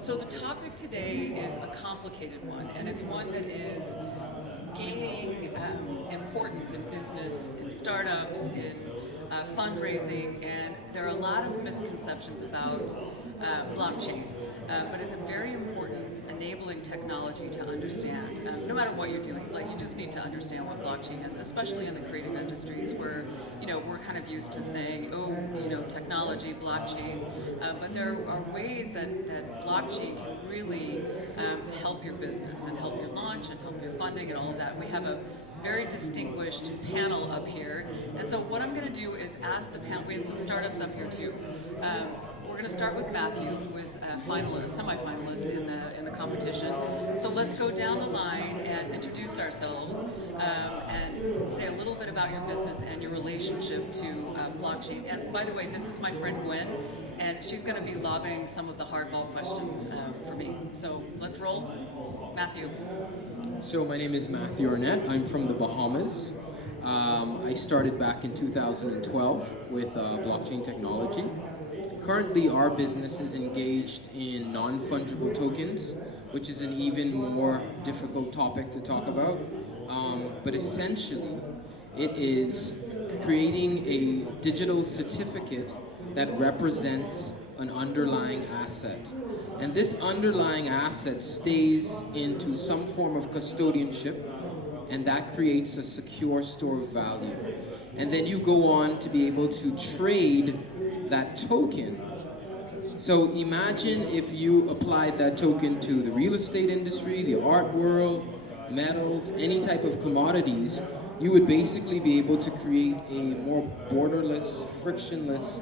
So the topic today is a complicated one, and it's one that is gaining importance in business, in startups, in fundraising, and there are a lot of misconceptions about blockchain. But it's a very important enabling technology to understand, no matter what you're doing. Like, you just need to understand what blockchain is, especially in the creative industries where, we're kind of used to saying, oh, technology, blockchain, but there are ways that blockchain can really help your business and help your launch and help your funding and all of that. We have a very distinguished panel up here, and so what I'm going to do is ask the panel. We have some startups up here too. We're going to start with Matthew, who is a semi-finalist in the competition. So let's go down the line and introduce ourselves and say a little bit about your business and your relationship to blockchain. And by the way, this is my friend Gwen, and she's going to be lobbing some of the hardball questions for me. So let's roll. Matthew. So my name is Matthew Arnett. I'm from the Bahamas. I started back in 2012 with blockchain technology. Currently, our business is engaged in non-fungible tokens, which is an even more difficult topic to talk about. But essentially, it is creating a digital certificate that represents an underlying asset. And this underlying asset stays into some form of custodianship, and that creates a secure store of value. And then you go on to be able to trade that token. So imagine if you applied that token to the real estate industry, the art world, metals, any type of commodities, you would basically be able to create a more borderless, frictionless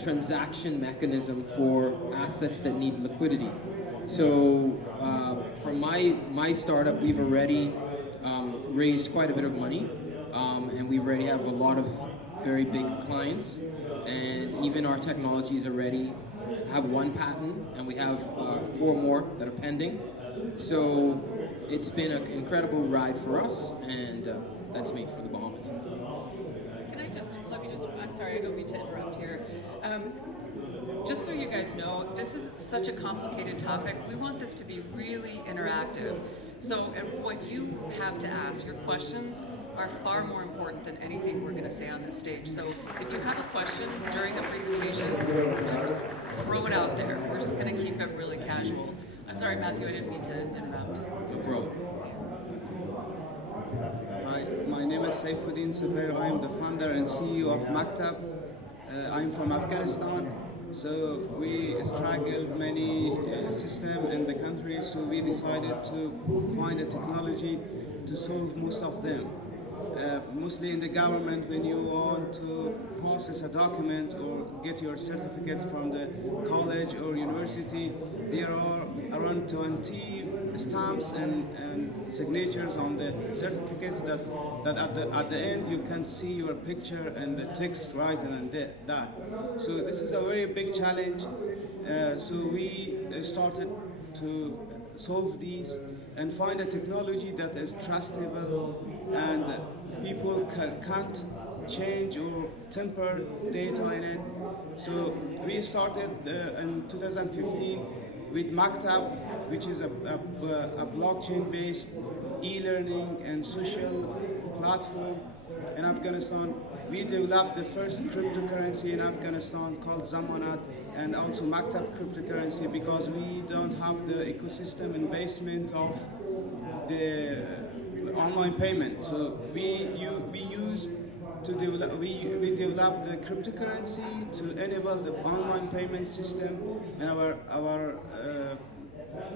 transaction mechanism for assets that need liquidity. So from my startup, we've already raised quite a bit of money, and we already have a lot of very big clients, and even our technologies already have 1 patent, and we have 4 more that are pending. So it's been an incredible ride for us, and that's me from the Bahamas. I'm sorry, I don't mean to interrupt here. Just so you guys know, this is such a complicated topic. We want this to be really interactive. So, and what you have to ask, your questions are far more important than anything we're going to say on this stage. So if you have a question during the presentations, just throw it out there. We're just going to keep it really casual. I'm sorry, Matthew, I didn't mean to interrupt. No problem. Hi, my name is Saifuddin Sepehr. I am the founder and CEO of MAKTAB. I'm from Afghanistan. So we struggled many systems in the country, so we decided to find a technology to solve most of them. Mostly in the government, when you want to process a document or get your certificate from the college or university, there are around 20 stamps and signatures on the certificates that at the end you can see your picture and the text right and that. So this is a very big challenge. So we started to solve these and find a technology that is trustable and people can't change or temper data in it. So we started in 2015 with MAKTAB, which is a blockchain-based e-learning and social platform in Afghanistan. We developed the first cryptocurrency in Afghanistan called Zamanat, and also MAKTAB cryptocurrency, because we don't have the ecosystem and basement of the online payment. So we developed the cryptocurrency to enable the online payment system in our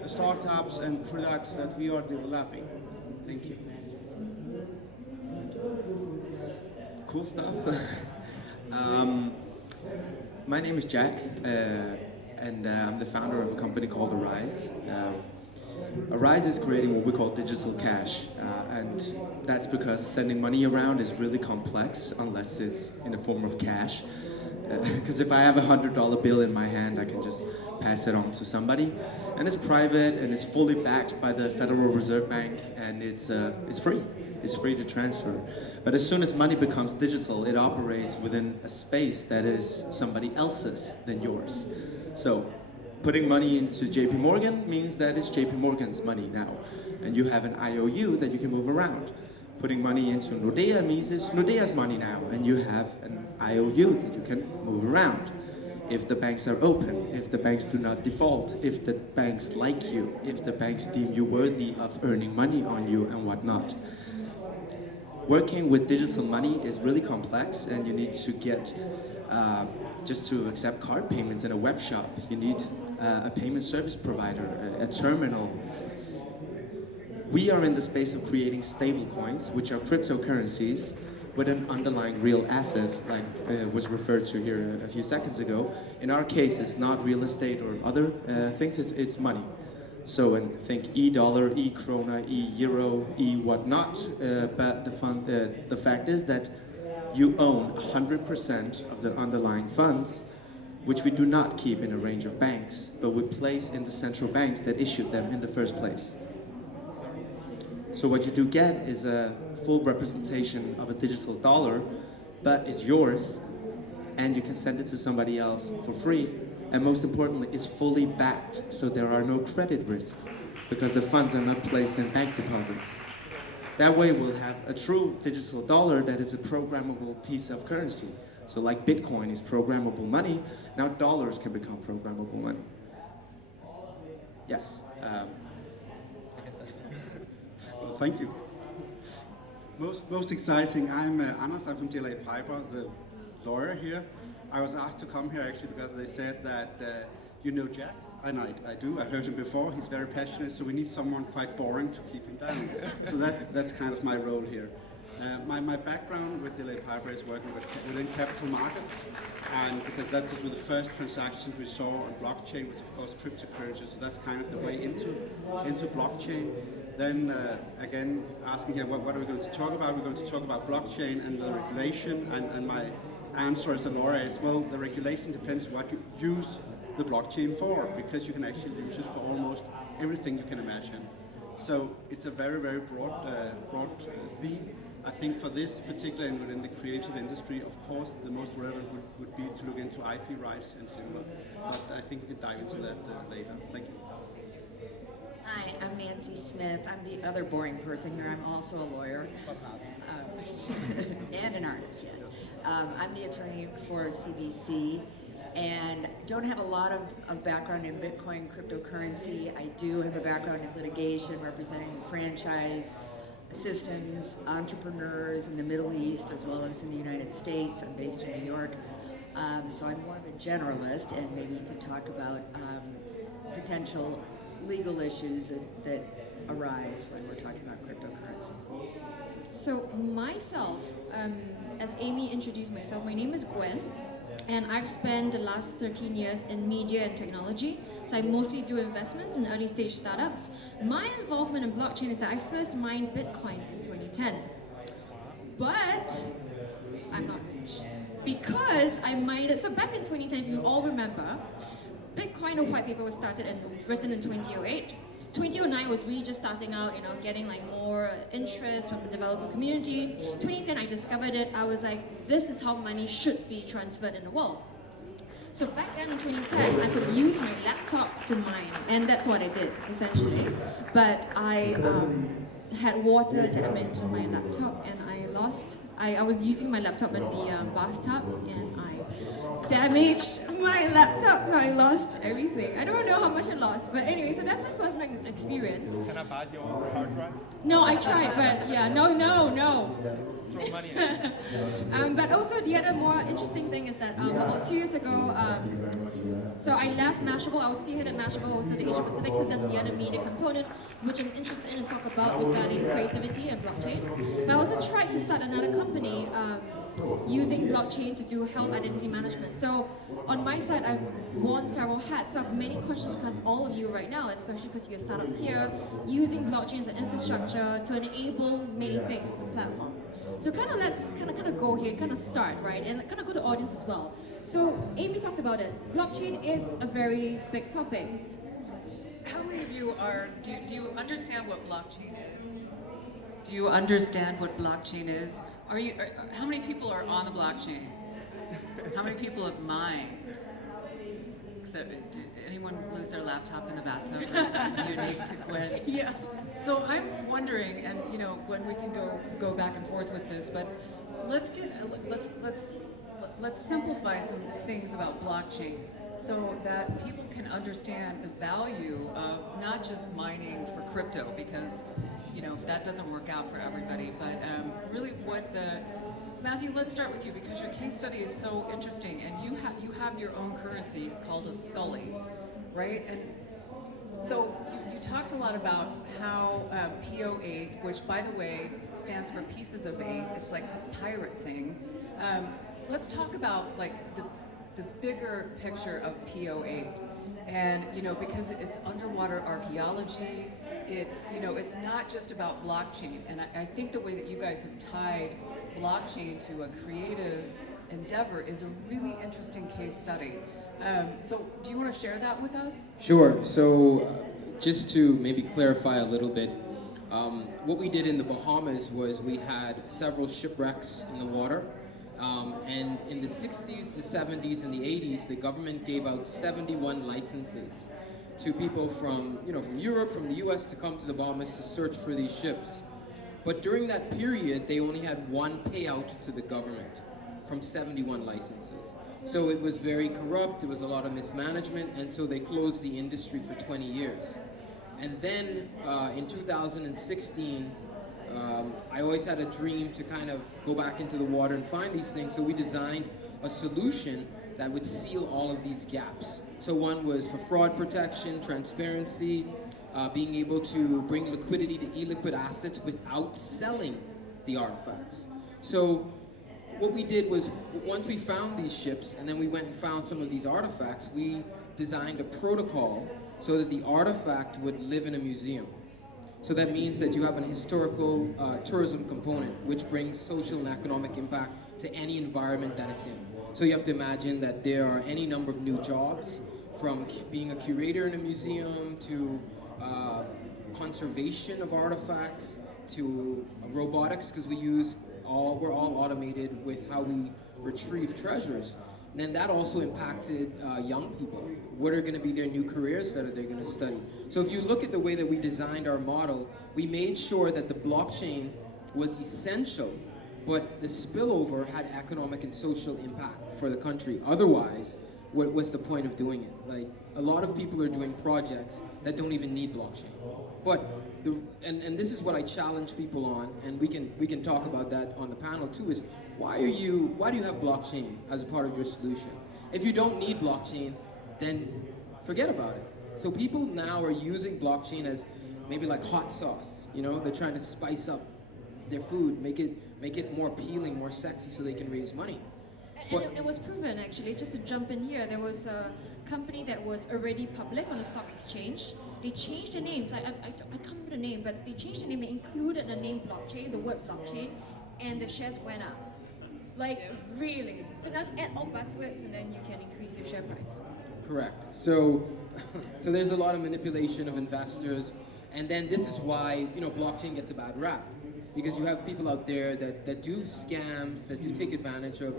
startups and products that we are developing. Thank you. Cool stuff. My name is Jack, and I'm the founder of a company called ARYZE. ARYZE is creating what we call digital cash, and that's because sending money around is really complex unless it's in the form of cash. Because if I have a $100 bill in my hand, I can just pass it on to somebody, and it's private and it's fully backed by the Federal Reserve Bank, and it's free. It's free to transfer. But as soon as money becomes digital, it operates within a space that is somebody else's than yours. So Putting money into JP Morgan means that it's JP Morgan's money now, and you have an IOU that you can move around. Putting money into Nordea means it's Nordea's money now, and you have an IOU that you can move around. If the banks are open, if the banks do not default, if the banks like you, if the banks deem you worthy of earning money on you and whatnot. Working with digital money is really complex, and you need to get, just to accept card payments in a web shop, you need a payment service provider, a terminal. We are in the space of creating stablecoins, which are cryptocurrencies with an underlying real asset, like was referred to here a few seconds ago. In our case, it's not real estate or other things, it's money. So, and think e-dollar, e-krona, e-euro, e-whatnot, but the fact is that you own 100% of the underlying funds, which we do not keep in a range of banks, but we place in the central banks that issued them in the first place. So what you do get is a full representation of a digital dollar, but it's yours, and you can send it to somebody else for free. And most importantly, it's fully backed, so there are no credit risks, because the funds are not placed in bank deposits. That way we'll have a true digital dollar that is a programmable piece of currency. So like Bitcoin is programmable money, now dollars can become programmable money. Yes. Well, thank you. Most exciting, I'm Anders, I'm from DLA Piper, the lawyer here. I was asked to come here actually because they said that you know Jack, and I do, I heard him before, he's very passionate, so we need someone quite boring to keep him down. So that's kind of my role here. My background with DLA Piper is working within capital markets, and because that's the first transactions we saw on blockchain, which of course cryptocurrency, so that's kind of the way into blockchain. Then again, asking here, what are we going to talk about? We're going to talk about blockchain and the regulation, and my answer as a lawyer is, well, the regulation depends what you use the blockchain for, because you can actually use it for almost everything you can imagine. So it's a very, very broad theme. I think for this particular and within the creative industry, of course, the most relevant would be to look into IP rights and similar. But I think we can dive into that later. Thank you. Hi, I'm Nancy Smith. I'm the other boring person here. I'm also a lawyer. And an artist, yes. I'm the attorney for CBC and don't have a lot of background in Bitcoin cryptocurrency. I do have a background in litigation representing franchise systems, entrepreneurs in the Middle East as well as in the United States. I'm based in New York. So I'm more of a generalist, and maybe you could talk about potential legal issues that arise when we're talking about cryptocurrency. So myself, as Amy introduced myself, my name is Gwen, and I've spent the last 13 years in media and technology. So I mostly do investments in early stage startups. My involvement in blockchain is that I first mined Bitcoin in 2010. But I'm not rich. Because I mined it, so back in 2010, if you all remember, Bitcoin, a white paper was written in 2008. 2009 was really just starting out, getting like more interest from the developer community. 2010, I discovered it. I was like, this is how money should be transferred in the world. So back then in 2010, I could use my laptop to mine, and that's what I did, essentially. But I had water damage on my laptop, and I was using my laptop in the bathtub, and I damaged my laptop, so I lost everything. I don't know how much I lost, but anyway, so that's my personal experience. Can I buy your hard drive? No, I tried, but yeah, no. Throw money at it. But also the other more interesting thing is that about 2 years ago, so I left Mashable. I was spearheaded Mashable, also the Asia Pacific, because that's the other media component which I'm interested in and talk about regarding creativity and blockchain. But I also tried to start another company using blockchain to do health identity management. So on my side, I've worn several hats. So I have many questions to ask all of you right now, especially because you're startups here, using blockchain as an infrastructure to enable many things as a platform. So let's go here, start, right? And kind of go to audience as well. So Amy talked about it. Blockchain is a very big topic. How many of you do you understand what blockchain is? Do you understand what blockchain is? How many people are on the blockchain? How many people have mined? So, did anyone lose their laptop in the bathtub? Or is that unique to Gwen? Yeah. So I'm wondering, and Gwen, we can go back and forth with this, but let's simplify some things about blockchain so that people can understand the value of not just mining for crypto, because that doesn't work out for everybody, but really what the Matthew, let's start with you because your case study is so interesting, and you have your own currency called a Scully, right? And so you talked a lot about how PO8, which by the way stands for pieces of 8, it's like the pirate thing. Let's talk about like the bigger picture of PO8, and because it's underwater archaeology, it's not just about blockchain, and I think the way that you guys have tied blockchain to a creative endeavor is a really interesting case study. So do you want to share that with us? Sure. So just to maybe clarify a little bit, what we did in the Bahamas was we had several shipwrecks in the water. And in the 60s, the 70s, and the 80s, the government gave out 71 licenses to people from Europe, from the US to come to the Bahamas to search for these ships. But during that period, they only had one payout to the government from 71 licenses. So it was very corrupt, there was a lot of mismanagement, and so they closed the industry for 20 years. And then in 2016, I always had a dream to kind of go back into the water and find these things, so we designed a solution that would seal all of these gaps. So one was for fraud protection, transparency, being able to bring liquidity to illiquid assets without selling the artifacts. So what we did was, once we found these ships and then we went and found some of these artifacts, we designed a protocol so that the artifact would live in a museum. So that means that you have an historical tourism component, which brings social and economic impact to any environment that it's in. So you have to imagine that there are any number of new jobs, from being a curator in a museum to conservation of artifacts to robotics, because we're all automated with how we retrieve treasures. And then that also impacted young people. What are going to be their new careers that they're going to study? So if you look at the way that we designed our model, we made sure that the blockchain was essential, but the spillover had economic and social impact for the country. Otherwise, what's the point of doing it? Like, a lot of people are doing projects that don't even need blockchain. But and this is what I challenge people on, and we can talk about that on the panel too, is why do you have blockchain as a part of your solution? If you don't need blockchain, then forget about it. So people now are using blockchain as maybe like hot sauce, they're trying to spice up their food, make it more appealing, more sexy, so they can raise money. And it was proven, actually, just to jump in here, there was a company that was already public on the stock exchange. They changed the names. I can't remember the name, but they changed the name. They included the name blockchain, the word blockchain, and the shares went up. Like, really. So now add all buzzwords and then you can increase your share price. Correct. So there's a lot of manipulation of investors, and then this is why blockchain gets a bad rap, because you have people out there that do scams, that do take advantage of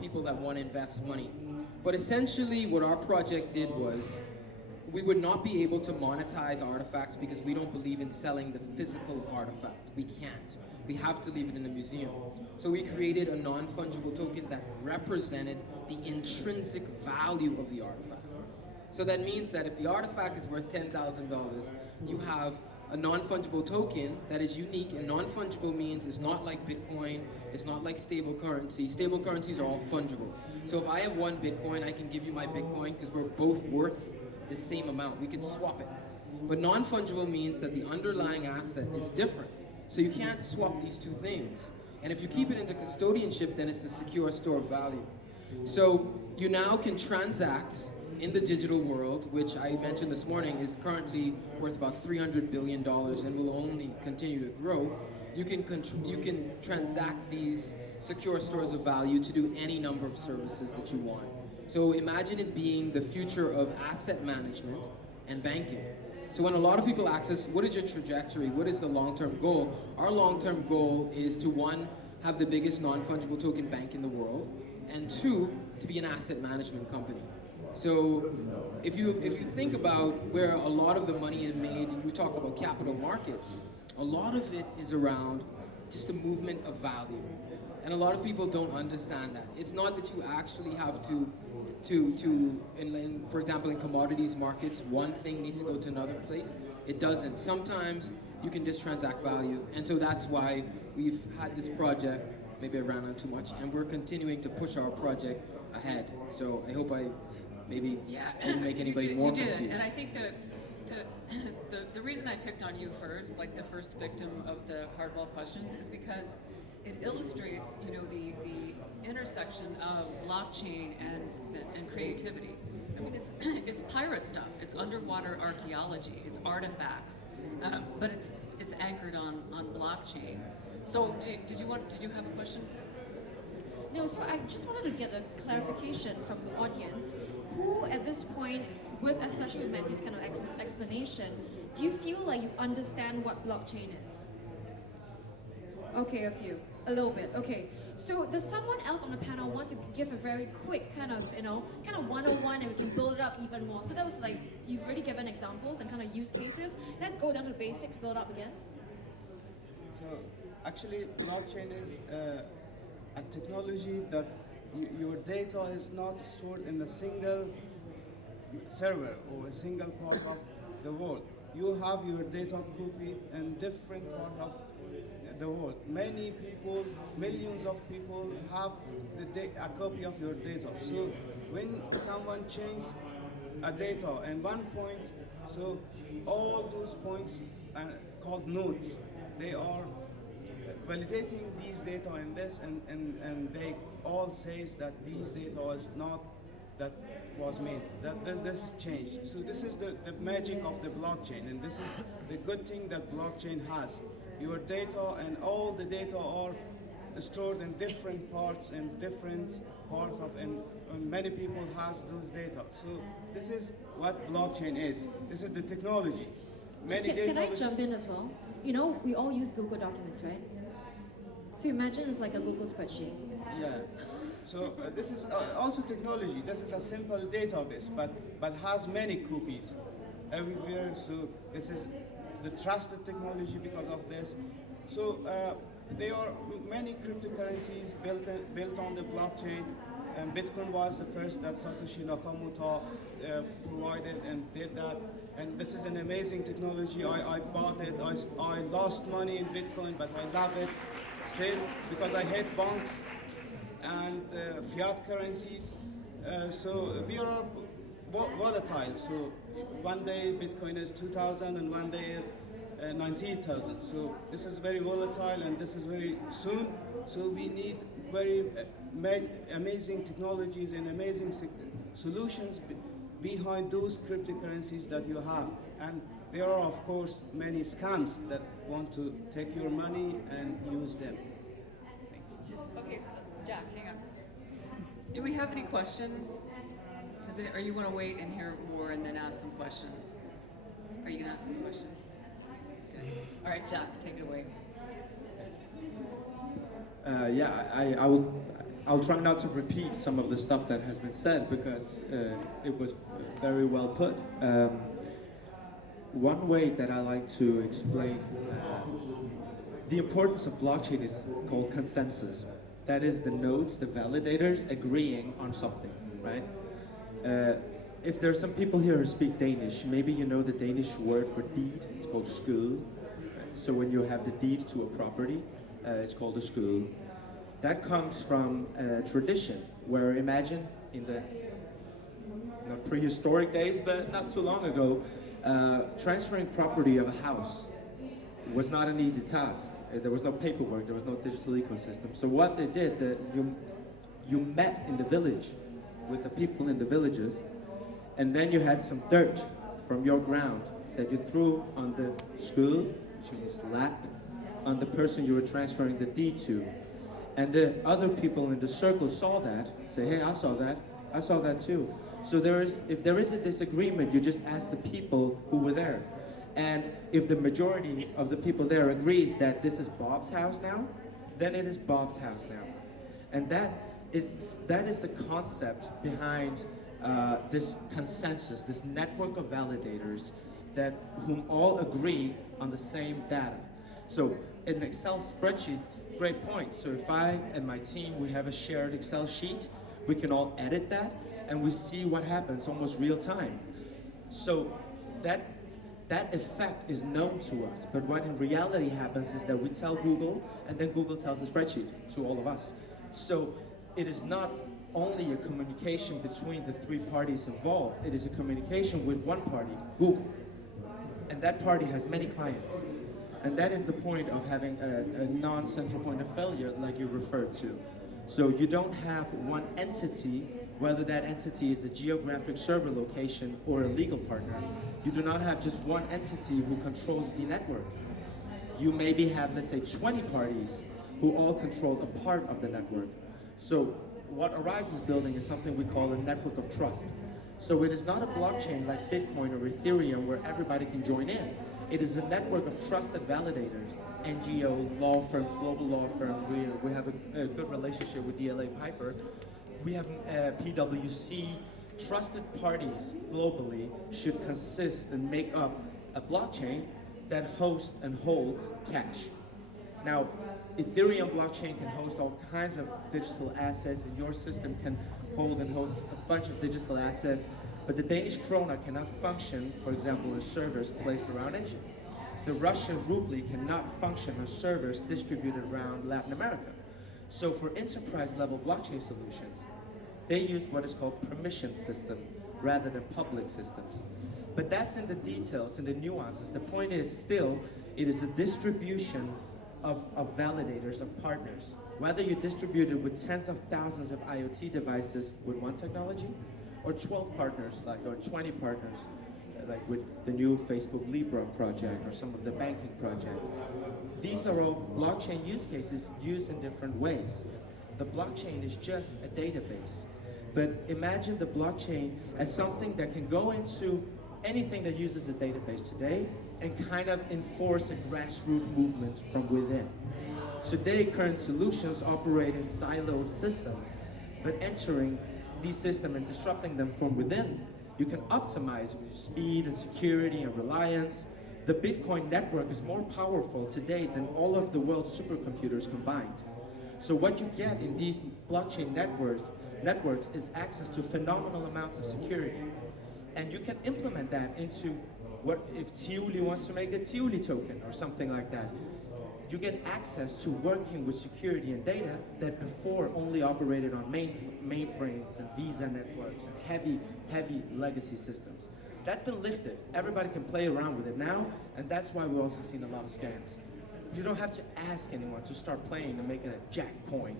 people that want to invest money. But essentially, what our project did was, we would not be able to monetize artifacts because we don't believe in selling the physical artifact. We can't. We have to leave it in the museum. So we created a non-fungible token that represented the intrinsic value of the artifact. So that means that if the artifact is worth $10,000, you have a non-fungible token that is unique, and non-fungible means it's not like Bitcoin, it's not like stable currency. Stable currencies are all fungible. So if I have one Bitcoin, I can give you my Bitcoin because we're both worth the same amount. We can swap it. But non-fungible means that the underlying asset is different. So you can't swap these two things. And if you keep it into custodianship, then it's a secure store of value. So you now can transact in the digital world, which I mentioned this morning is currently worth about $300 billion and will only continue to grow. You can transact these secure stores of value to do any number of services that you want. So imagine it being the future of asset management and banking. So when a lot of people ask us, what is your trajectory? What is the long-term goal? Our long-term goal is to, one, have the biggest non-fungible token bank in the world, and two, to be an asset management company. So if you think about where a lot of the money is made, and you talk about capital markets, a lot of it is around just a movement of value. And a lot of people don't understand that. It's not that you actually have for example, in commodities markets, one thing needs to go to another place. It doesn't. Sometimes you can just transact value. And so that's why we've had this project, maybe I ran on too much, and we're continuing to push our project ahead. So I hope I maybe didn't make anybody more confused. You did, and I think that the reason I picked on you first, like the first victim of the hardball questions, is because it illustrates, the intersection of blockchain and creativity. I mean, it's pirate stuff. It's underwater archaeology. It's artifacts, but it's anchored on blockchain. So, did you have a question? No, so I just wanted to get a clarification from the audience. Who at this point, especially with Matthew's kind of explanation, do you feel like you understand what blockchain is? Okay, a little bit. Okay, so does someone else on the panel want to give a very quick kind of 101, and we can build it up even more? So that was like, you've already given examples and kind of use cases. Let's go down to the basics, build up again. So actually, blockchain is a technology that your data is not stored in a single server or a single part of the world. You have your data copied in different parts of the world. Many people, millions of people have a copy of your data. So when someone changes a data in one point, so all those points are called nodes. They are validating these data in this, and they all says that these data is not that was made, that this changed. So this is the magic of the blockchain, and this is the good thing that blockchain has. Your data and all the data are stored in different parts and different parts of, and many people has those data. So this is what blockchain is. This is the technology. Many data. Can I jump in as well? We all use Google Documents, right? So imagine it's like a Google spreadsheet. Yeah. So this is also technology. This is a simple database, but has many copies everywhere. So this is the trusted technology because of this. So there are many cryptocurrencies built on the blockchain, and Bitcoin was the first that Satoshi Nakamoto provided and did that. And this is an amazing technology. I bought it. I lost money in Bitcoin, but I love it still because I hate banks and fiat currencies. So we are volatile. So one day Bitcoin is 2,000 and one day is 19,000. So this is very volatile and this is very soon. So we need very amazing technologies and amazing solutions behind those cryptocurrencies that you have. And there are of course many scams that want to take your money and use them. Thank you. Okay, Jack, hang on. Do we have any questions? Or you want to wait and hear more and then ask some questions? Are you going to ask some questions? Okay. All right, Jack, take it away. I'll try not to repeat some of the stuff that has been said because it was very well put. One way that I like to explain the importance of blockchain is called consensus. That is the nodes, the validators agreeing on something, right? If there are some people here who speak Danish, maybe you know the Danish word for deed. It's called skød. So when you have the deed to a property, it's called a skød. That comes from a tradition where, imagine in the not prehistoric days, but not too long ago, transferring property of a house was not an easy task. There was no paperwork, there was no digital ecosystem. So what they did, you met in the village with the people in the villages, and then you had some dirt from your ground that you threw on the skød, which means lap, on the person you were transferring the deed to. And the other people in the circle saw that, say, hey, I saw that too. So if there is a disagreement, you just ask the people who were there. And if the majority of the people there agrees that this is Bob's house now, then it is Bob's house now. And that is the concept behind this consensus, this network of validators that whom all agree on the same data. So in an Excel spreadsheet, great point. So if I and my team, we have a shared Excel sheet, we can all edit that and we see what happens almost real time. So that effect is known to us, but what in reality happens is that we tell Google and then Google tells the spreadsheet to all of us. So it is not only a communication between the three parties involved, it is a communication with one party, Google. And that party has many clients. And that is the point of having a non-central point of failure like you referred to. So you don't have one entity, whether that entity is a geographic server location or a legal partner. You do not have just one entity who controls the network. You maybe have, let's say, 20 parties who all control a part of the network. So what ARYZE is building is something we call a network of trust. So it is not a blockchain like Bitcoin or Ethereum where everybody can join in. It is a network of trusted validators, NGOs, law firms, global law firms. We have a good relationship with DLA Piper. We have PwC. Trusted parties globally should consist and make up a blockchain that hosts and holds cash. Now, Ethereum blockchain can host all kinds of digital assets, and your system can hold and host a bunch of digital assets, but the Danish krona cannot function, for example, in servers placed around Asia. The Russian ruble cannot function on servers distributed around Latin America. So for enterprise level blockchain solutions, they use what is called permission system rather than public systems. But that's in the details, in the nuances. The point is still, it is a distribution of validators, of partners. Whether you distribute it with tens of thousands of IoT devices with one technology, or 12 partners, or 20 partners, like with the new Facebook Libra project or some of the banking projects. These are all blockchain use cases used in different ways. The blockchain is just a database. But imagine the blockchain as something that can go into anything that uses a database today and kind of enforce a grassroots movement from within. Today, current solutions operate in siloed systems, but entering these systems and disrupting them from within, you can optimize with speed and security and reliance. The Bitcoin network is more powerful today than all of the world's supercomputers combined. So what you get in these blockchain networks is access to phenomenal amounts of security. And you can implement that into what if Tiuli wants to make a Tiuli token or something like that. You get access to working with security and data that before only operated on mainframes and Visa networks and heavy legacy systems. That's been lifted. Everybody can play around with it now, and that's why we've also seen a lot of scams. You don't have to ask anyone to start playing and making a Jack coin,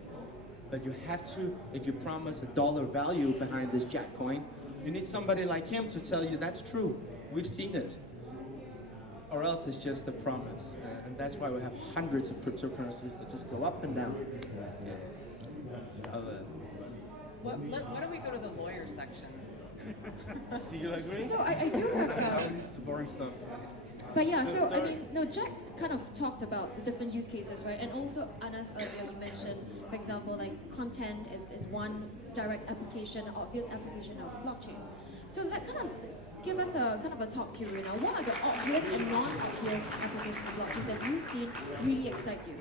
but you have to, if you promise $1 value behind this Jack coin, you need somebody like him to tell you that's true. We've seen it. Or else it's just a promise. And that's why we have hundreds of cryptocurrencies that just go up and down. Why don't we go to the lawyer section? Do you agree? So I do have It's the boring stuff. But yeah, so I mean, no, Jack kind of talked about the different use cases, right? And also, Anas, earlier you mentioned, for example, like content is one direct application, obvious application of blockchain. So like kind of give us a kind of a talk theory now. What are the obvious and non-obvious applications of blockchain that you see really excite you?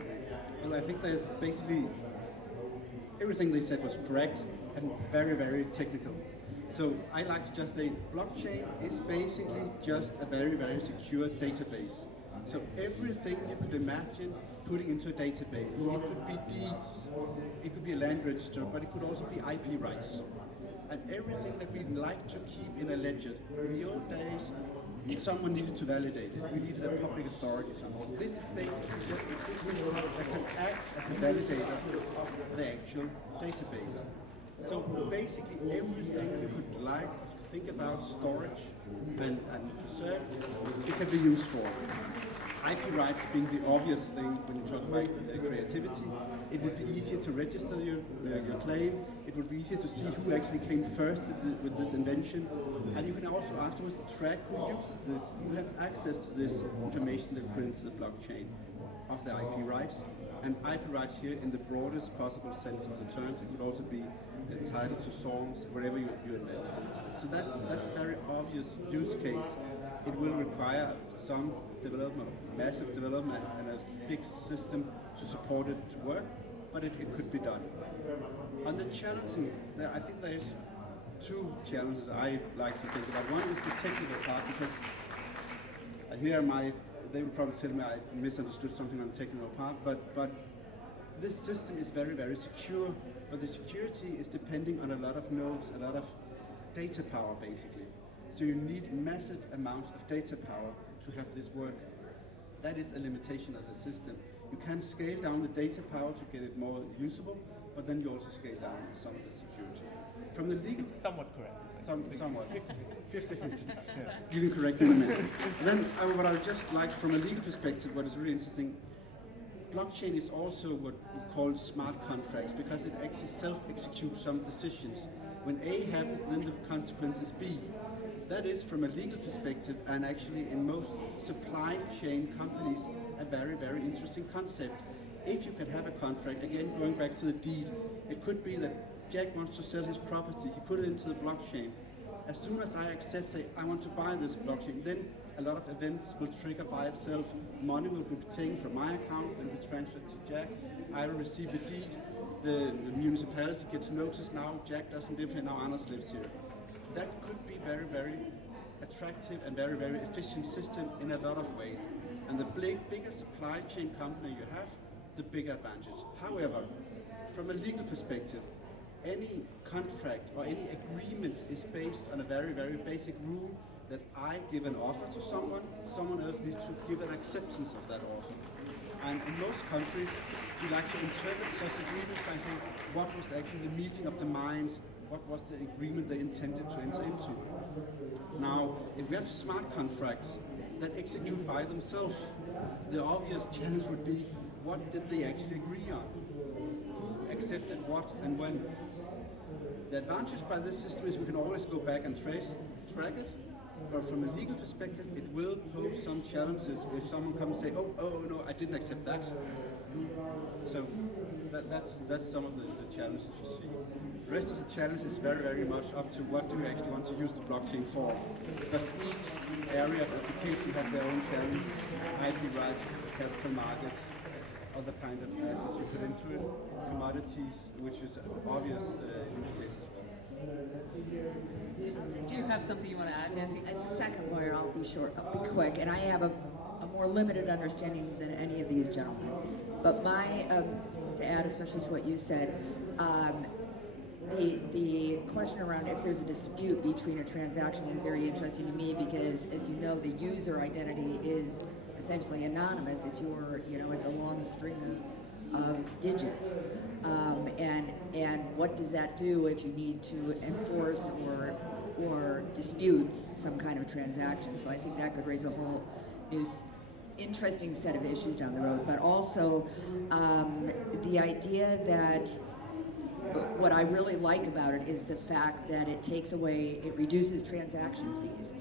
Well, I think there's basically everything they said was correct and very, very technical. So I like to just say blockchain is basically just a very, very secure database. So everything you could imagine putting into a database, it could be deeds, it could be a land register, but it could also be IP rights. And everything that we like to keep in a ledger. In the old days, someone needed to validate it. We needed a public authority or something. This is basically just a system that can act as a validator of the actual database. So basically everything you could like think about storage and preserve, it can be used for. IP rights being the obvious thing when you talk about creativity. It would be easier to register your claim. It would be easier to see who actually came first with this invention. And you can also afterwards track who uses this. You have access to this information that prints the blockchain of the IP rights. And IP rights here in the broadest possible sense of the terms. It could also be entitled to songs, whatever you invent. So that's a very obvious use case. It will require some development, massive development, and a big system to support it to work, but it could be done. On the challenging, I think there's two challenges I like to think about. One is the technical part, because here they will probably tell me I misunderstood something on the technical part, but this system is very, very secure, but the security is depending on a lot of nodes, a lot of data power basically. So you need massive amounts of data power to have this work. That is a limitation of the system. You can scale down the data power to get it more usable, but then you also scale down some of the security. From the legal... It's somewhat correct. Somewhat. 50-50. Yeah. You can correct me in a minute. Then what I would just like, from a legal perspective, what is really interesting, blockchain is also what we call smart contracts, because it actually self-executes some decisions. When A happens, then the consequence is B. That is, from a legal perspective, and actually in most supply chain companies, a very, very interesting concept. If you can have a contract, again, going back to the deed, it could be that Jack wants to sell his property, he put it into the blockchain. As soon as I accept, say, I want to buy this blockchain, then a lot of events will trigger by itself. Money will be taken from my account and be transferred to Jack. I will receive the deed. The municipality gets notice now, Jack doesn't live here, now Anders lives here. That could be very, very attractive and very, very efficient system in a lot of ways. And the bigger supply chain company you have, the bigger advantage. However, from a legal perspective, any contract or any agreement is based on a very, very basic rule that I give an offer to someone else needs to give an acceptance of that offer. And in most countries, we like to interpret such agreements by saying, what was actually the meeting of the minds, what was the agreement they intended to enter into. Now, if we have smart contracts that execute by themselves, the obvious challenge would be, what did they actually agree on? Who accepted what and when? The advantage by this system is we can always go back and track it, but from a legal perspective, it will pose some challenges if someone comes and say, oh no, I didn't accept that. So that's some of the challenges you see. The rest of the challenge is very, very much up to what do you actually want to use the blockchain for. Because each area of application has their own challenges, IP rights, capital markets, other kind of assets you put into it, commodities, which is an obvious use case as well. Do you have something you want to add, Nancy? As a second lawyer, I'll be quick, and I have a more limited understanding than any of these gentlemen. But to add especially to what you said, the question around if there's a dispute between a transaction is very interesting to me, because as you know, the user identity is essentially anonymous. It's it's a long string of digits. And what does that do if you need to enforce or dispute some kind of transaction? So I think that could raise a whole new interesting set of issues down the road. But also the idea that what I really like about it is the fact that it reduces transaction fees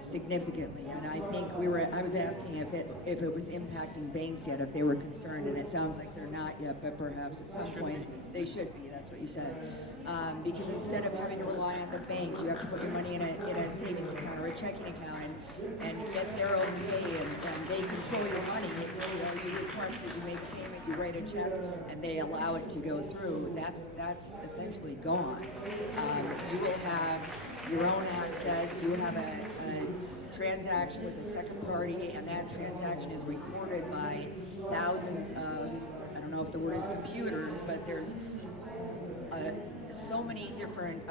significantly. And I think I was asking if it was impacting banks yet, if they were concerned, and it sounds like they're not yet, but perhaps at some point they should be. That's what you said. Because instead of having to rely on the bank, you have to put your money in a savings account or a checking account and get their own pay, and they control your money. You request that you make a payment, you write a check, and they allow it to go through. That's essentially gone. You will have your own access. You have a transaction with a second party, and that transaction is recorded by thousands of, I don't know if the word is computers, but there's so many different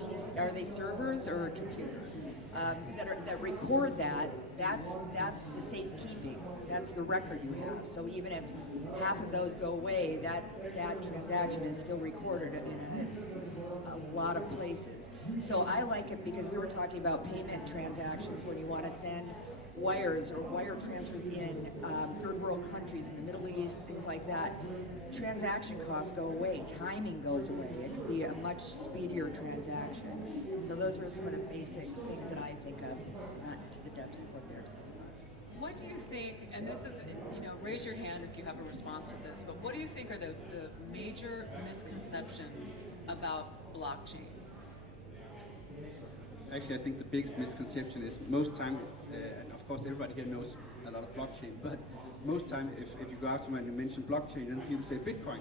pieces. Are they servers or computers that record that? That's the safekeeping. That's the record you have. So even if half of those go away, that transaction is still recorded in a lot of places. So I like it because we were talking about payment transactions when you want to send wires or wire transfers in third world countries in the Middle East, things like that. Transaction costs go away, timing goes away. It can be a much speedier transaction. So those are some of the basic things that I think of, not to the depths of what they're talking about. What do you think, and this is, raise your hand if you have a response to this, but what do you think are the major misconceptions about blockchain? Actually, I think the biggest misconception is most time, and of course everybody here knows a lot of blockchain, but most time if you go out somewhere and you mention blockchain, then people say Bitcoin.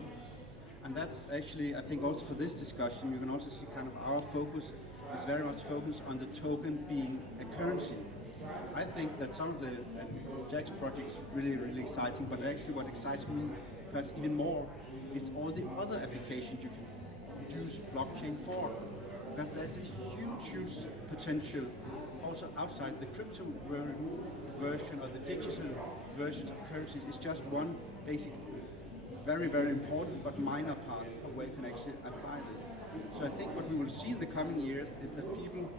And that's actually, I think also for this discussion, you can also see kind of our focus is very much focused on the token being a currency. I think that some of the Jack's project is really, really exciting, but actually what excites me perhaps even more is all the other applications you can use blockchain for. Because there's a huge potential also outside the crypto version or the digital versions of currencies. It's just one basic, very, very important but minor part of where you can actually apply this. So I think what we will see in the coming years is that people,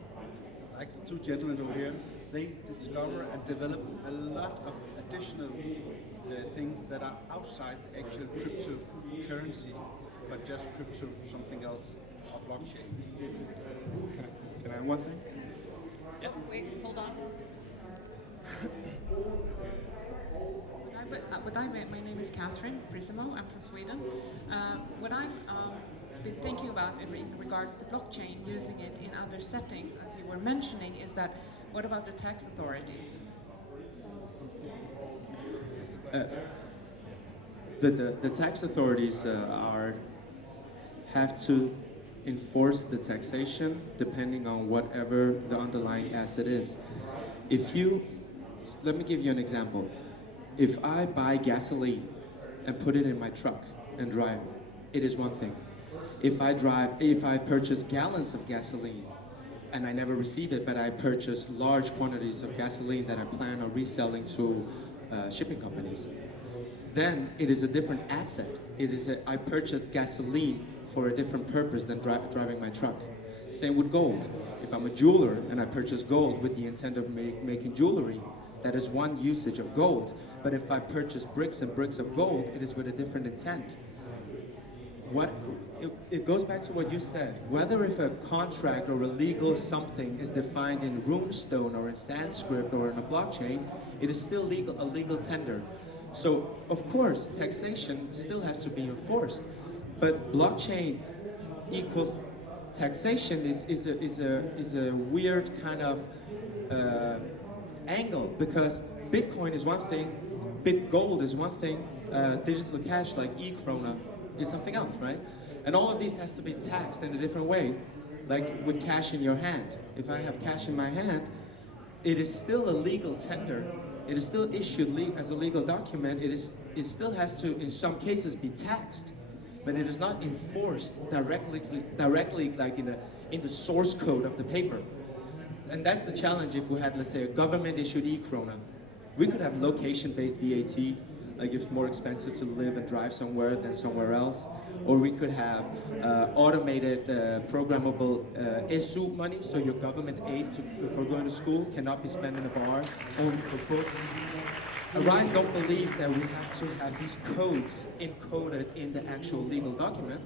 like the two gentlemen over here, they discover and develop a lot of additional things that are outside the actual cryptocurrency, but just crypto something else or blockchain. Can I add one thing? Yeah. Wait, hold on. My name is Catherine Frisimo. I'm from Sweden. What I've been thinking about in regards to blockchain, using it in other settings, as you were mentioning, is that what about the tax authorities? The tax authorities have to enforce the taxation depending on whatever the underlying asset is. Let me give you an example. If I buy gasoline and put it in my truck and drive, it is one thing. If I purchase gallons of gasoline and I never receive it, but I purchase large quantities of gasoline that I plan on reselling to shipping companies, then it is a different asset. I purchased gasoline for a different purpose than driving my truck. Same with gold. If I'm a jeweler and I purchase gold with the intent of making jewelry, that is one usage of gold. But if I purchase bricks and bricks of gold, it is with a different intent. It goes back to what you said. Whether if a contract or a legal something is defined in runestone or in Sanskrit or in a blockchain, it is still a legal tender. So, of course, taxation still has to be enforced. But blockchain equals taxation is a weird kind of angle, because Bitcoin is one thing, gold is one thing, digital cash like e-krona is something else, right? And all of these has to be taxed in a different way, like with cash in your hand. If I have cash in my hand, it is still a legal tender. It is still issued as a legal document. It still has to, in some cases, be taxed, but it is not enforced directly like in the source code of the paper. And that's the challenge if we had, let's say, a government-issued e-krona. We could have location-based VAT, like if it's more expensive to live and drive somewhere than somewhere else. Or we could have automated, programmable SU money, so your government aid for going to school cannot be spent in a bar, only for books. ARYZE don't believe that we have to have these codes encoded in the actual legal document,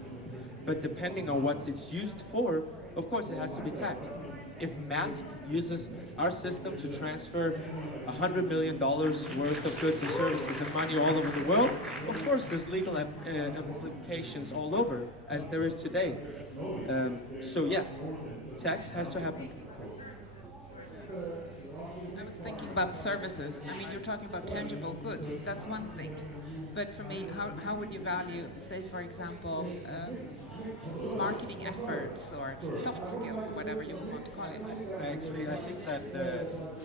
but depending on what it's used for, of course it has to be taxed. If Mask uses our system to transfer $100 million worth of goods and services and money all over the world, of course there's legal implications all over, as there is today. So yes, tax has to happen. I was thinking about services. I mean, you're talking about tangible goods. That's one thing. But for me, how would you value, say, for example, marketing efforts or soft skills, or whatever you want to call it? Actually, I think that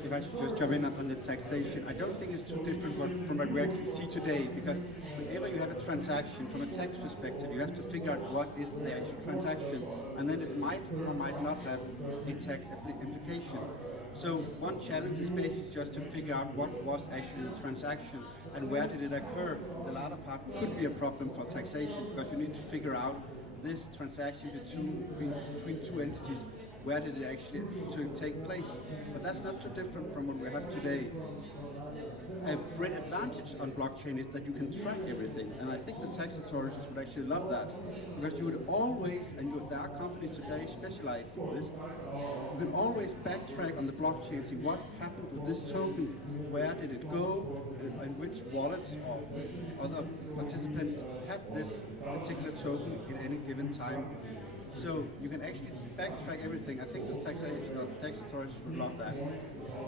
if I should just jump in on the taxation, I don't think it's too different from what we actually see today, because whenever you have a transaction from a tax perspective, you have to figure out what is the actual transaction, and then it might or might not have a tax implication. So one challenge is basically just to figure out what was actually the transaction and where did it occur. The latter part could be a problem for taxation, because you need to figure out this transaction between two entities, where did it actually take place. But that's not too different from what we have today. a great advantage on blockchain is that you can track everything, and I think the tax authorities would actually love that, because you would always, and there are companies today specialized in this, you can always backtrack on the blockchain, see what happened with this token, where did it go, and which wallets or other participants had this particular token at any given time. So you can actually backtrack everything. I think the tax authorities would love that.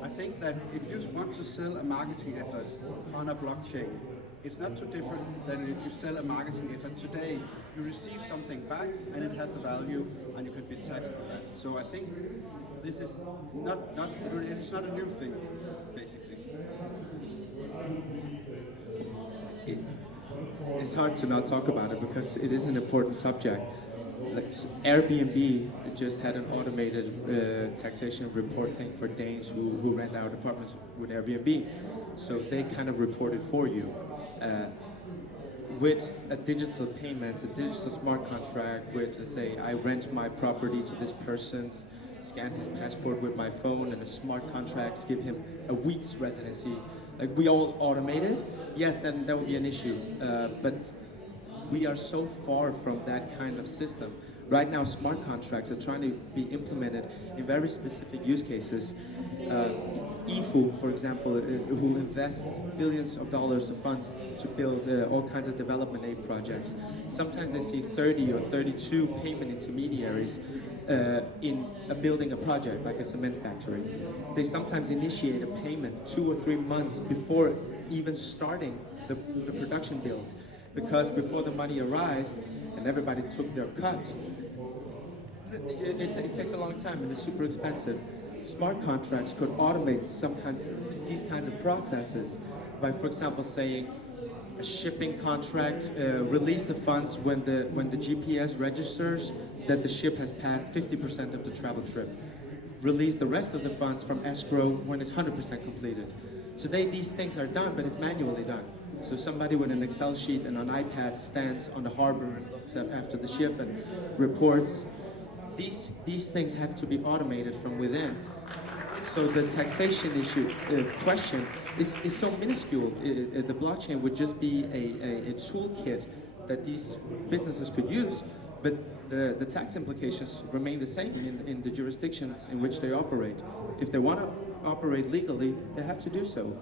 I think that if you want to sell a marketing effort on a blockchain, it's not too different than if you sell a marketing effort today. You receive something back and it has a value and you can be taxed on that. So I think this is it's not a new thing, basically. It's hard to not talk about it because it is an important subject. Like Airbnb just had an automated taxation report thing for Danes who rent out apartments with Airbnb. So they kind of report it for you. With a digital payment, a digital smart contract, with, let's say, I rent my property to this person, scan his passport with my phone, and the smart contracts give him a week's residency. Like, we all automate it. Yes, then that would be an issue. But we are so far from that kind of system. Right now, smart contracts are trying to be implemented in very specific use cases. IFU, for example, who invests billions of dollars of funds to build all kinds of development aid projects. Sometimes they see 30 or 32 payment intermediaries in building a project, like a cement factory. They sometimes initiate a payment 2 or 3 months before even starting the production build, because before the money arrives and everybody took their cut, it takes a long time and it's super expensive. Smart contracts could automate these kinds of processes by, for example, saying a shipping contract, release the funds when the GPS registers that the ship has passed 50% of the travel trip. Release the rest of the funds from escrow when it's 100% completed. Today these things are done, but it's manually done. So somebody with an Excel sheet and an iPad stands on the harbor and looks after the ship and reports. These things have to be automated from within. So the taxation issue question is so minuscule. The blockchain would just be a toolkit that these businesses could use, but the tax implications remain the same in the jurisdictions in which they operate. If they want to operate legally, they have to do so.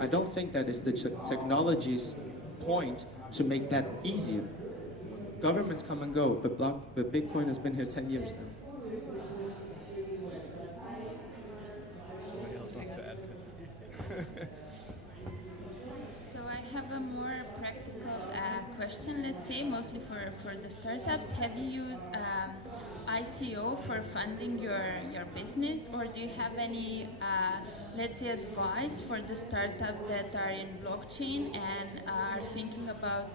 I don't think that is the technology's point to make that easier. Governments come and go, but Bitcoin has been here 10 years now. Somebody else wants to add. So I have a more practical question, let's say, mostly for the startups. Have you used ICO for funding your business, or do you have any, let's say, advice for the startups that are in blockchain and are thinking about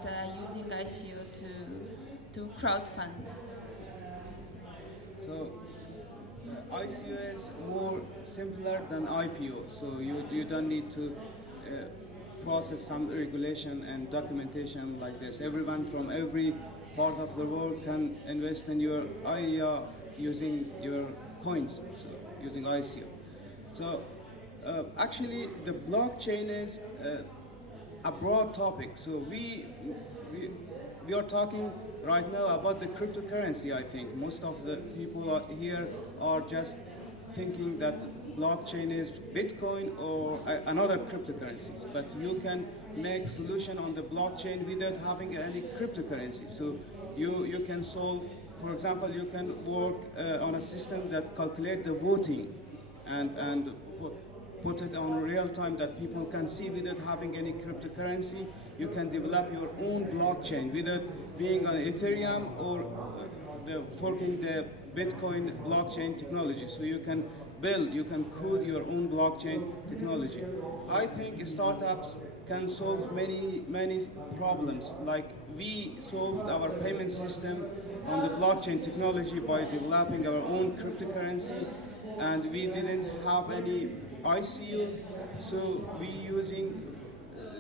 using ICO to crowdfund? So ICO is more simpler than IPO, so you don't need to process some regulation and documentation like this. Everyone from every part of the world can invest in your idea using your coins, so using ICO. So actually the blockchain is a broad topic. So we are talking right now about the cryptocurrency. I think most of the people here are just thinking that blockchain is Bitcoin or another cryptocurrencies, but you can make solution on the blockchain without having any cryptocurrency. So you can solve, for example, you can work on a system that calculate the voting and put it on real time that people can see without having any cryptocurrency. You can develop your own blockchain without being on Ethereum or forking the Bitcoin blockchain technology. So you can code your own blockchain technology. I think startups can solve many problems. Like we solved our payment system on the blockchain technology by developing our own cryptocurrency, and we didn't have any ICO, so we using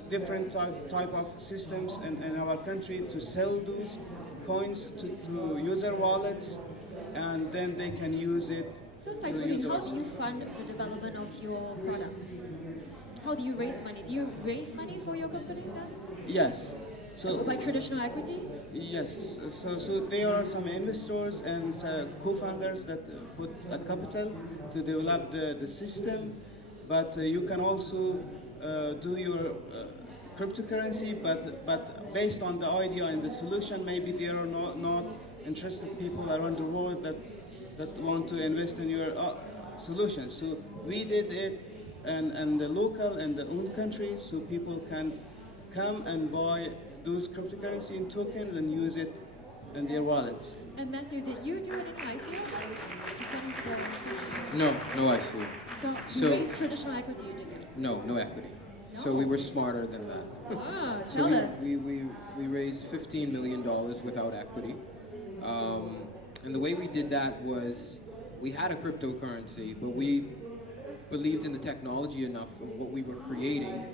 different type of systems in our country to sell those coins to user wallets, and then they can use it. So Saifuddin, how do you fund the development of your products? How do you raise money? Do you raise money for your company then? Yes. So By traditional equity? yes. So there are some investors and co-founders that put a capital to develop the system, but you can also do your cryptocurrency, but based on the idea and the solution. Maybe there are not interested people around the world that want to invest in your solution. So we did it and the local and the own countries, so people can come and buy those cryptocurrency in tokens and use it in their wallets. And Matthew, did you do any ICO? No, no ICO. So you raised traditional equity, did you? No equity. So we were smarter than that. Ah, So tell us. we raised $15 million without equity. And the way we did that was we had a cryptocurrency, but we believed in the technology enough of what we were creating,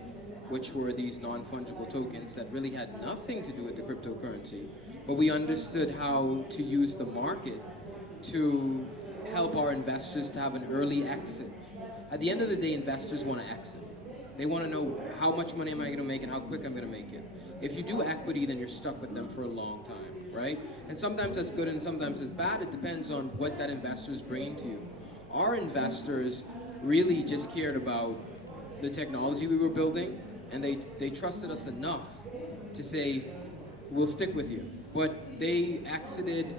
which were these non-fungible tokens that really had nothing to do with the cryptocurrency. But we understood how to use the market to help our investors to have an early exit. At the end of the day, investors want to exit. They want to know how much money am I going to make and how quick I'm going to make it. If you do equity, then you're stuck with them for a long time, right? And sometimes that's good and sometimes it's bad. It depends on what that investor is bringing to you. Our investors really just cared about the technology we were building, and they trusted us enough to say, we'll stick with you. But they exited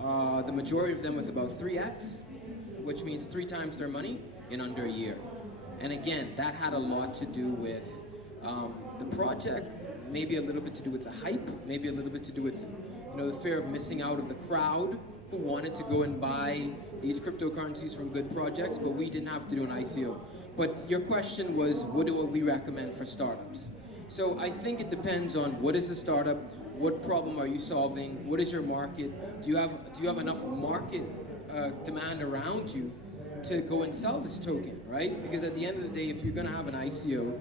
the majority of them with about 3x, which means 3 times their money in under a year. And again, that had a lot to do with the project, maybe a little bit to do with the hype, maybe a little bit to do with the fear of missing out of the crowd who wanted to go and buy these cryptocurrencies from good projects, but we didn't have to do an ICO. But your question was, what do we recommend for startups? So I think it depends on what is the startup, what problem are you solving, what is your market, do you have enough market demand around you to go and sell this token, right? Because at the end of the day, if you're gonna have an ICO,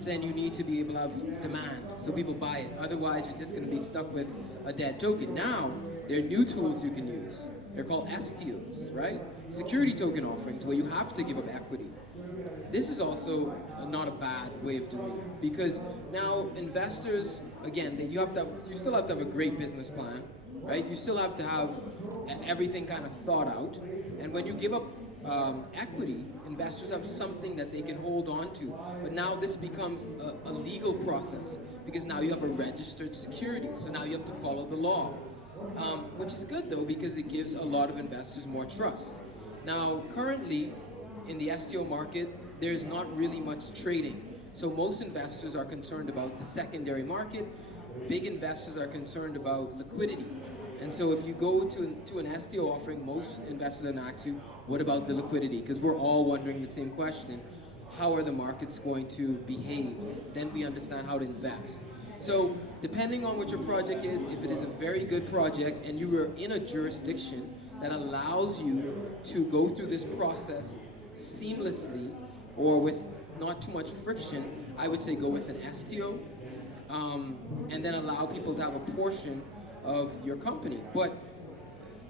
then you need to be able to have demand, so people buy it. Otherwise, you're just gonna be stuck with a dead token. Now, there are new tools you can use. They're called STOs, right? Security token offerings, where you have to give up equity. This is also not a bad way of doing it, because now investors, again, you still have to have a great business plan, right? You still have to have everything kind of thought out. And when you give up equity, investors have something that they can hold on to. But now this becomes a legal process, because now you have a registered security. So now you have to follow the law, which is good though, because it gives a lot of investors more trust. Now, currently in the STO market, there's not really much trading. So most investors are concerned about the secondary market. Big investors are concerned about liquidity. And so if you go to an STO offering, most investors are going to ask you, what about the liquidity? Because we're all wondering the same question. How are the markets going to behave? Then we understand how to invest. So depending on what your project is, if it is a very good project and you are in a jurisdiction that allows you to go through this process seamlessly or with not too much friction, I would say go with an STO, and then allow people to have a portion of your company. But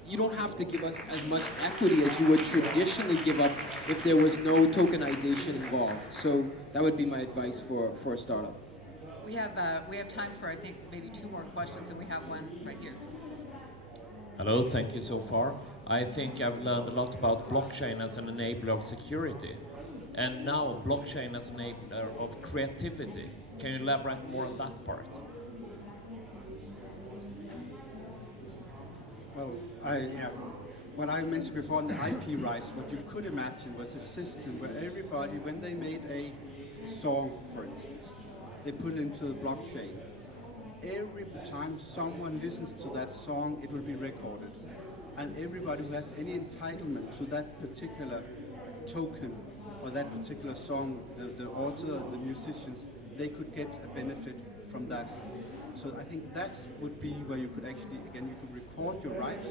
you don't have to give us as much equity as you would traditionally give up if there was no tokenization involved. So that would be my advice for a startup. We have time for, I think, maybe 2 more questions, and we have one right here. Hello, thank you so far. I think I've learned a lot about blockchain as an enabler of security, and now blockchain as an enabler of creativity. Can you elaborate more on that part? Well, what I mentioned before on the IP rights, what you could imagine was a system where everybody, when they made a song, for instance, they put it into the blockchain. Every time someone listens to that song, it will be recorded. And everybody who has any entitlement to that particular token or that particular song, the author, the musicians, they could get a benefit from that. So I think that would be where you could actually, again, you could record your rights,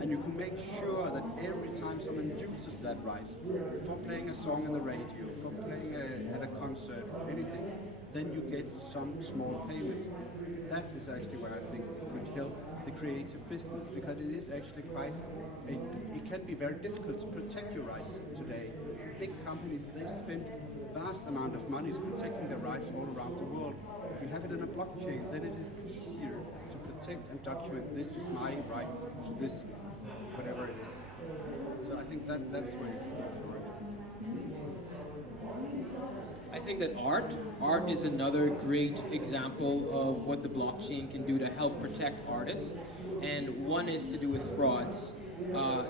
and you can make sure that every time someone uses that right for playing a song on the radio, for playing at a concert, anything, then you get some small payment. That is actually where I think it could help the creative business, because it is actually it can be very difficult to protect your rights today. Big companies, they spend vast amount of money. It's protecting the rights all around the world. If you have it in a blockchain, then it is easier to protect and document this is my right to this, whatever it is. So I think that's where it's good for it. I think that art is another great example of what the blockchain can do to help protect artists. And one is to do with frauds.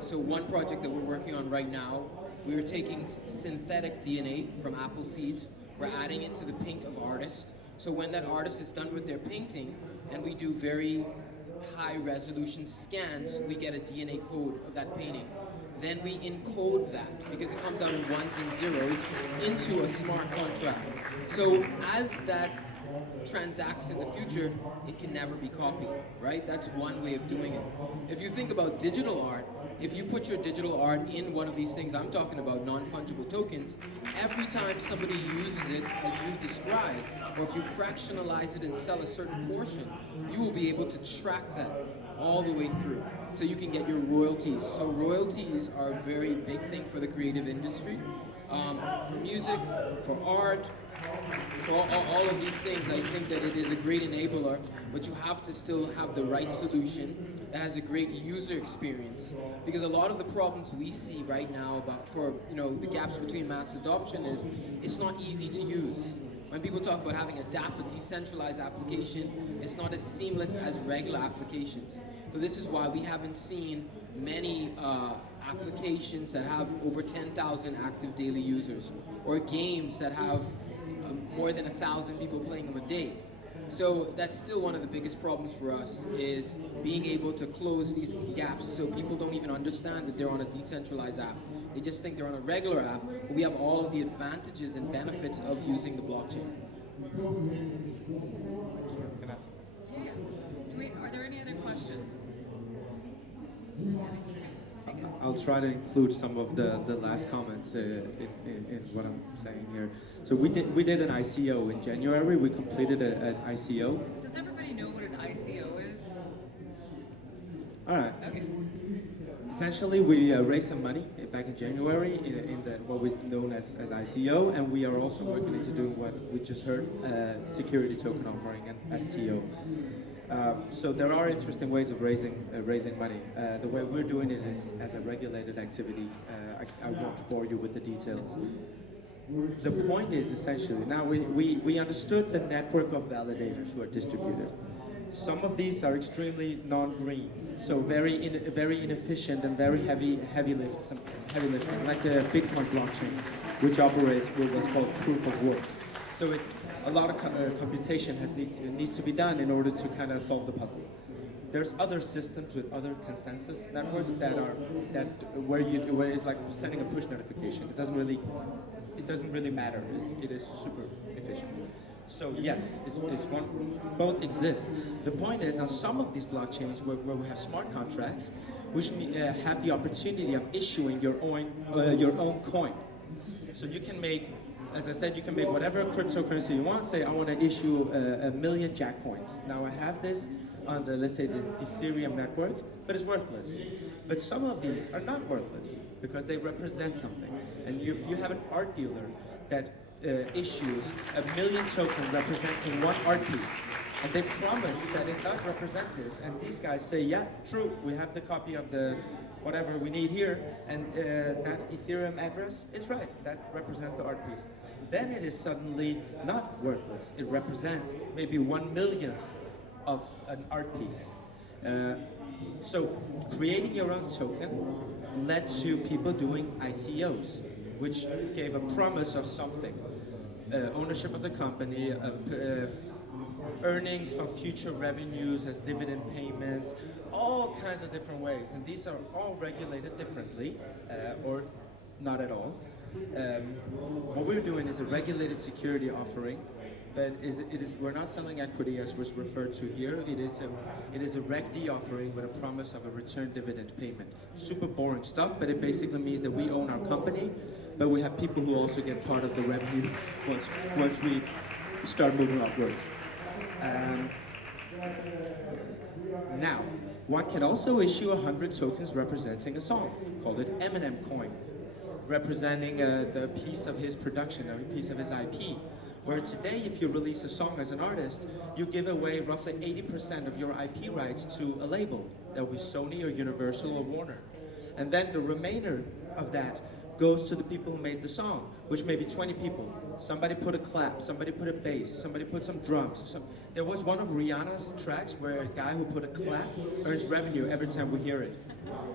So one project that we're working on right now, we are taking synthetic DNA from apple seeds, we're adding it to the paint of artists. So when that artist is done with their painting, and we do very high resolution scans, we get a DNA code of that painting. Then we encode that, because it comes out in ones and zeros, into a smart contract. So as that transacts in the future, it can never be copied, right? That's one way of doing it. If you think about digital art, if you put your digital art in one of these things, I'm talking about non-fungible tokens, every time somebody uses it, as you described, or if you fractionalize it and sell a certain portion, you will be able to track that all the way through. So you can get your royalties. So royalties are a very big thing for the creative industry. For music, for art, for all of these things, I think that it is a great enabler, but you have to still have the right solution that has a great user experience. Because a lot of the problems we see right now the gaps between mass adoption is it's not easy to use. When people talk about having a DApp, a decentralized application, it's not as seamless as regular applications. So this is why we haven't seen many applications that have over 10,000 active daily users, or games that have more than 1,000 people playing them a day. So that's still one of the biggest problems for us, is being able to close these gaps so people don't even understand that they're on a decentralized app. They just think they're on a regular app, but we have all of the advantages and benefits of using the blockchain. Are there any other questions? I'll try to include some of the last comments in what I'm saying here. So we did an ICO in January. We completed an ICO. Does everybody know what an ICO is? All right. Okay. Essentially, we raised some money back in January in what was known as ICO, and we are also working into doing what we just heard, security token offering, and STO. So there are interesting ways of raising money. The way we're doing it is as a regulated activity. I won't bore you with the details. The point is essentially, now we understood the network of validators who are distributed. Some of these are extremely non-green, so very inefficient and very heavy lifting, like the Bitcoin blockchain, which operates with what's called proof of work. So it's a lot of computation needs to be done in order to kind of solve the puzzle. There's other systems with other consensus networks where it's like sending a push notification. It doesn't really matter. It is super efficient. So yes, it's one. Both exist. The point is, on some of these blockchains where we have smart contracts, which have the opportunity of issuing your own coin. So you can make, as I said, you can make whatever cryptocurrency you want. Say I want to issue 1 million Jack coins. Now I have this on let's say the Ethereum network, but it's worthless. But some of these are not worthless because they represent something. And if you have an art dealer that issues 1 million tokens representing one art piece, and they promise that it does represent this, and these guys say, yeah, true, we have the copy of the whatever we need here, and that Ethereum address is right, that represents the art piece. Then it is suddenly not worthless. It represents maybe 1/1,000,000th of an art piece. So creating your own token led to people doing ICOs, which gave a promise of something. Ownership of the company, earnings from future revenues as dividend payments, all kinds of different ways. And these are all regulated differently, or not at all. What we're doing is a regulated security offering, but we're not selling equity as was referred to here. It is a Reg D offering with a promise of a return dividend payment. Super boring stuff, but it basically means that we own our company, but we have people who also get part of the revenue once we start moving upwards. Now, one can also issue 100 tokens representing a song, called it Eminem coin. representing the piece of his production, or a piece of his IP. Where today, if you release a song as an artist, you give away roughly 80% of your IP rights to a label. That will be Sony or Universal or Warner. And then the remainder of that goes to the people who made the song, which may be 20 people. Somebody put a clap, somebody put a bass, somebody put some drums. There was one of Rihanna's tracks where a guy who put a clap earns revenue every time we hear it,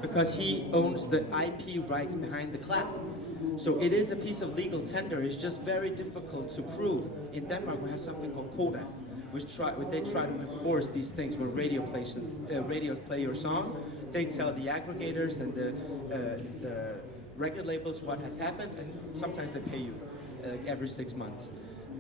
because he owns the IP rights behind the clap. So it is a piece of legal tender. It's just very difficult to prove. In Denmark, we have something called Koda, which they try to enforce these things when radios play your song. They tell the aggregators and the record labels what has happened, and sometimes they pay you every 6 months.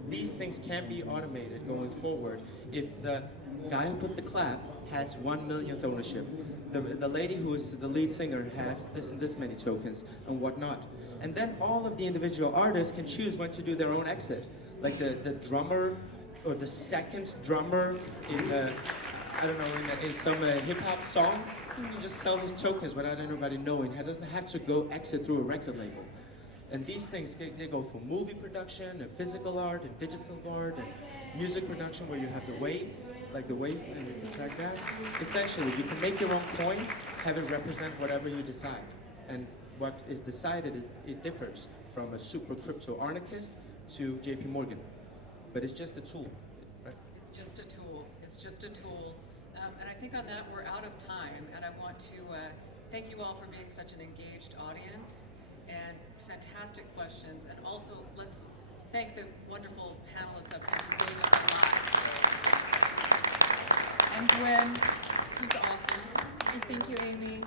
These things can be automated going forward if the guy who put the clap has 1 millionth ownership. The lady who is the lead singer has this and this many tokens and whatnot. And then all of the individual artists can choose when to do their own exit. Like the drummer or the second drummer in in some hip-hop song, you can just sell those tokens without anybody knowing. He doesn't have to go exit through a record label. And these things, they go for movie production, and physical art, and digital art, and music production where you have the waves, like the wave, and you can track that. Essentially, you can make your own coin, have it represent whatever you decide. And what is decided, it differs from a super crypto anarchist to JP Morgan. But it's just a tool, right? It's just a tool. It's just a tool. And I think on that, we're out of time. And I want to thank you all for being such an engaged audience and fantastic questions. And also, let's thank the wonderful panelists up here who gave us a lot. And Gwen, who's awesome. And thank you, Amy.